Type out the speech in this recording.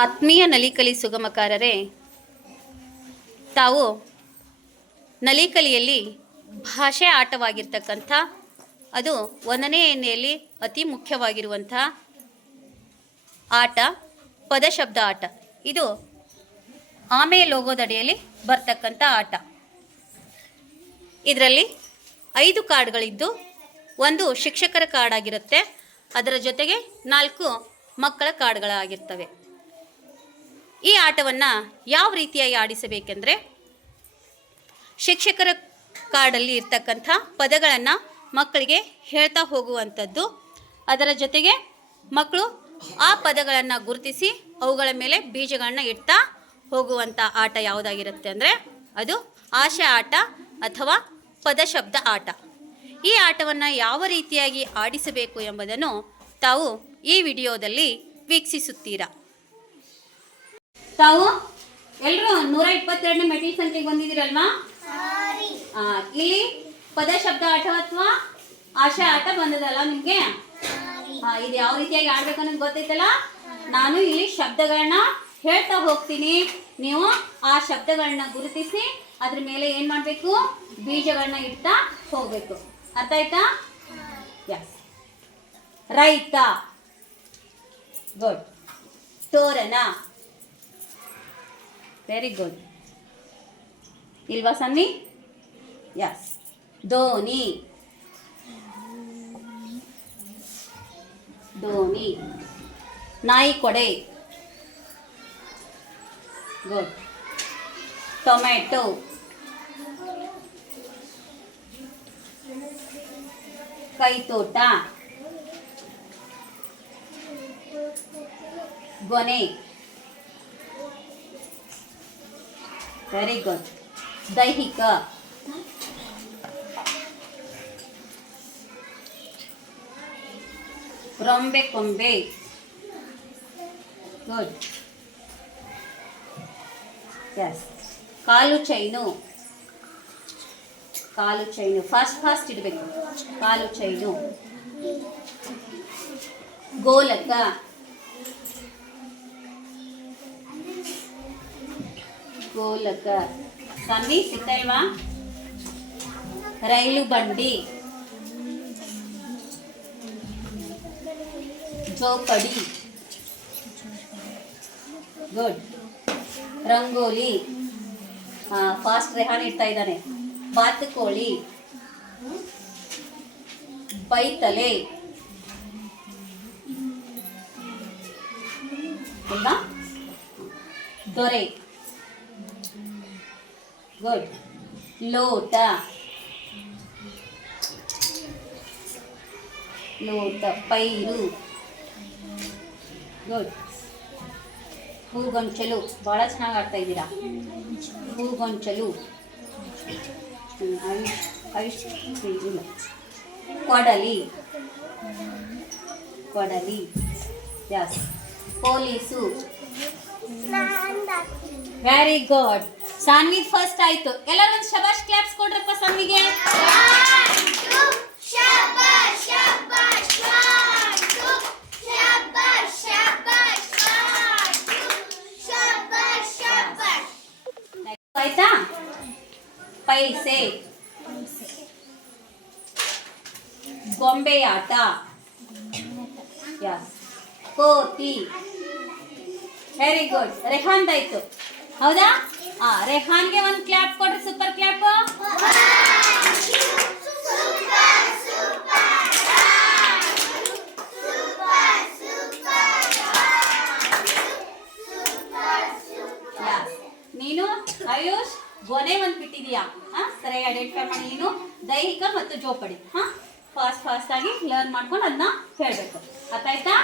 ಆತ್ಮೀಯ ನಲಿಕಲಿ ಸುಗಮಕಾರರೇ, ತಾವು ನಲಿಕಲಿಯಲ್ಲಿ ಭಾಷೆ ಆಟವಾಗಿರ್ತಕ್ಕಂಥ, ಅದು ಒಂದನೇ ಎಣ್ಣೆಯಲ್ಲಿ ಅತಿ ಮುಖ್ಯವಾಗಿರುವಂಥ ಆಟ, ಪದಶಬ್ದ ಆಟ. ಇದು ಆಮೆ ಲೋಗೋದಡಿಯಲ್ಲಿ ಬರ್ತಕ್ಕಂಥ ಆಟ. ಇದರಲ್ಲಿ ಐದು ಕಾರ್ಡ್ಗಳಿದ್ದು, ಒಂದು ಶಿಕ್ಷಕರ ಕಾರ್ಡ್ ಆಗಿರುತ್ತೆ, ಅದರ ಜೊತೆಗೆ ನಾಲ್ಕು ಮಕ್ಕಳ ಕಾರ್ಡ್ಗಳಾಗಿರ್ತವೆ. ಈ ಆಟವನ್ನು ಯಾವ ರೀತಿಯಾಗಿ ಆಡಿಸಬೇಕೆಂದರೆ ಶಿಕ್ಷಕರ ಕಾರ್ಡಲ್ಲಿ ಇರ್ತಕ್ಕಂಥ ಪದಗಳನ್ನು ಮಕ್ಕಳಿಗೆ ಹೇಳ್ತಾ ಹೋಗುವಂಥದ್ದು. ಅದರ ಜೊತೆಗೆ ಮಕ್ಕಳು ಆ ಪದಗಳನ್ನು ಗುರುತಿಸಿ ಅವುಗಳ ಮೇಲೆ ಬೀಜಗಳನ್ನ ಇಡ್ತಾ ಹೋಗುವಂಥ ಆಟ ಯಾವುದಾಗಿರುತ್ತೆ ಅಂದರೆ ಅದು ಆಶೆ ಆಟ ಅಥವಾ ಪದಶಬ್ದ ಆಟ. ಈ ಆಟವನ್ನು ಯಾವ ರೀತಿಯಾಗಿ ಆಡಿಸಬೇಕು ಎಂಬುದನ್ನು ತಾವು ಈ ವಿಡಿಯೋದಲ್ಲಿ ವೀಕ್ಷಿಸುತ್ತೀರಾ. ತಾವು? ಎಲ್ಲರೂ ನೂರ ಇಪ್ಪತ್ತೆರಡನೇ ಮೆಟ್ರಿಕ್ ಸಂಖ್ಯೆಗೆ ಬಂದಿದ್ದೀರಲ್ವಾ? ಇಲ್ಲಿ ಪದ ಶಬ್ದ ಆಟ ಅಥವಾ ಆಶಾ ಆಟ ಬಂದದಲ್ಲ ನಿಮ್ಗೆ? ಇದು ಯಾವ ರೀತಿಯಾಗಿ ಆಡ್ಬೇಕು ಅನ್ನೋದು ಗೊತ್ತೈತಲ್ಲ? ನಾನು ಇಲ್ಲಿ ಶಬ್ದಗಳನ್ನ ಹೇಳ್ತಾ ಹೋಗ್ತೀನಿ. ನೀವು ಆ ಶಬ್ದಗಳನ್ನ ಗುರುತಿಸಿ ಅದ್ರ ಮೇಲೆ ಏನ್ ಮಾಡ್ಬೇಕು? ಬೀಜಗಳನ್ನ ಇಡ್ತಾ ಹೋಗ್ಬೇಕು. ಅರ್ಥ ಆಯ್ತಾ? ಎಸ್ ರೈತ. ಗುಡ್ ತೋರಣ. ವೆರಿ ಗುಡ್ ಇಲ್ವಾ ಸನ್ನಿ ಯಸ್ ಧೋನಿ ಧೋನಿ ನಾಯಿ ಕೊಡೆ ಗುಡ್ ಟೊಮೆಟೊ ಕೈತೋಟ ಗೊನೆ ವೆರಿ ಗುಡ್ ದೈಹಿಕ ರೊಂಬೆ ಕೊಂಬೆ ಗುಡ್ ಎಸ್ ಕಾಲು ಚೈನು ಕಾಲು ಚೈನು ಫಾಸ್ಟ್ ಫಾಸ್ಟ್ ಇಡಬೇಕು ಕಾಲು ಚೈನು ಗೋಲಕ ಗೋಲಕ ಸ್ವಾಮಿ ಸಿಗ್ತಾ ಇಲ್ವಾ ರೈಲು ಬಂಡಿ ಜೋಪಡಿ ಗುಡ್ ರಂಗೋಲಿ ಫಾಸ್ಟ್ ರೆಹಾನ್ ಇಡ್ತಾ ಇದ್ದಾನೆ ಬಾತುಕೋಳಿ ಬೈತಲೆ ಹೌದಾ ದೊರೆ ಗುಡ್ ಲೋಟ ಲೋಟ ಪೈರು ಗುಡ್ ಹೂಗೊಂಚಲು ಭಾಳ ಚೆನ್ನಾಗಿ ಆಡ್ತಾ ಇದ್ದೀರಾ ಹೂಗೊಂಚಲು ಹ್ಮ್, ಆಯುಷ್ ಆಯುಷ್ ಇಲ್ಲ ಕೊಡಲಿ ಕೊಡಲಿ Yes police very good Sanvi first ಆಯ್ತು. ಎಲ್ಲರೂ ಒಂದು ಶಬಾಷ್ ಕ್ಲಾಪ್ಸ್ ಕೊಡ್ರಪ್ಪ ಸಾನ್ವಿಗೆ ಆಯ್ತಾ? ಪೈಸೆ. ಯಸ್ ಕೋತಿ. ವೆರಿ ಗುಡ್ ರೆಹಾನ್ ಆಯ್ತು. ಹೌದಾ? ಆ ರೆಹಾನ್ಗೆ ಒಂದು ಕ್ಲಾಪ್ ಕೊಡ್ರಿ ಸೂಪರ್ ಕ್ಲಾಪ್ ನೀನು, ಆಯುಷ್, ಗೊನೆ ಒಂದು ಬಿಟ್ಟಿದೀಯಾ ಹಾ, ಸರಿಯಾಗಿ ಐಡೆಂಟಿಫೈ ಮಾಡಿ. ನೀನು ದೈಹಿಕ ಮತ್ತು ಜೋಪಡಿ. ಹಾ ಫಾಸ್ಟ್ ಫಾಸ್ಟ್ ಆಗಿ ಲರ್ನ್ ಮಾಡ್ಕೊಂಡು ಅದನ್ನ ಹೇಳ್ಬೇಕು. ಅರ್ಥ ಆಯ್ತಾ?